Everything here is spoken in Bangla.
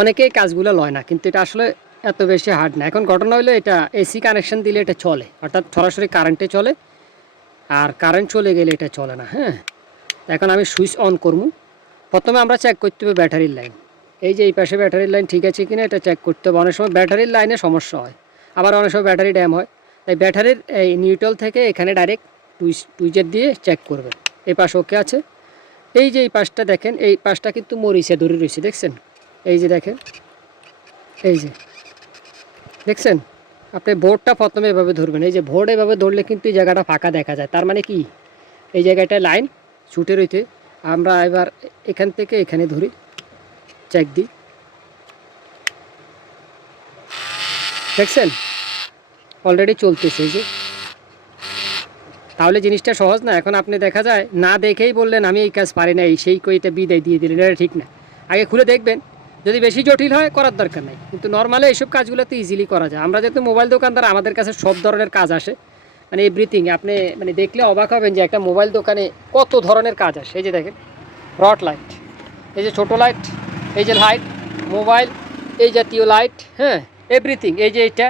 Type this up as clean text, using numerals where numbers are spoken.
অনেকেই কাজগুলো লয় না, কিন্তু এটা আসলে এত বেশি হার্ড না। এখন ঘটনা হলো এটা এসি কানেকশন দিলে এটা চলে, অর্থাৎ সরাসরি কারেন্টে চলে। আর কারেন্ট চলে গেলে এটা চলে না। হ্যাঁ, এখন আমি সুইচ অন করবো। প্রথমে আমরা চেক করতে হবে ব্যাটারির লাইন। এই যে এই পাশে ব্যাটারির লাইন ঠিক আছে কিনা এটা চেক করতে হবে। অনেক সময় ব্যাটারির লাইনে সমস্যা হয়, আবার অনেক সময় ব্যাটারি ড্যাম হয়। তাই ব্যাটারির এই নিউট্রাল থেকে এখানে ডাইরেক্ট টুইজার দিয়ে চেক করবে। এই পাশ ওকে আছে। এই যে এই পাশটা দেখেন, এই পাশটা কিন্তু মরিচে ধরে রয়েছে, দেখছেন? এই যে দেখেন, এই যে দেখছেন, আপনি বোর্ডটা প্রথমে এভাবে ধরবেন। এই যে বোর্ড এভাবে ধরলে কিন্তু এই জায়গাটা ফাঁকা দেখা যায়, তার মানে কি এই জায়গাটায় লাইন ছুটে রইতে। আমরা এবার এখান থেকে এখানে ধরি, চেক দিই, দেখছেন অলরেডি চলতেছে। এই যে, তাহলে জিনিসটা সহজ না? এখন আপনি দেখা যায় না দেখেই বললেন আমি এই কাজ পারি না, এই সেই কইতে বিদায় দিয়ে দিলেন, এটা ঠিক না। আগে খুলে দেখবেন, যদি বেশি জটিল হয় করার দরকার নাই, কিন্তু নর্মালি এইসব কাজগুলোতে ইজিলি করা যায়। আমরা যেহেতু মোবাইল দোকানদার, আমাদের কাছে সব ধরনের কাজ আসে, মানে এভরিথিং। আপনি মানে দেখলে অবাক হবেন যে একটা মোবাইল দোকানে কত ধরনের কাজ আসে। এই যে দেখেন রড লাইট, এই যে ছোটো লাইট, এই যে লাইট মোবাইল, এই জাতীয় লাইট, হ্যাঁ এভরিথিং। এই যে এটা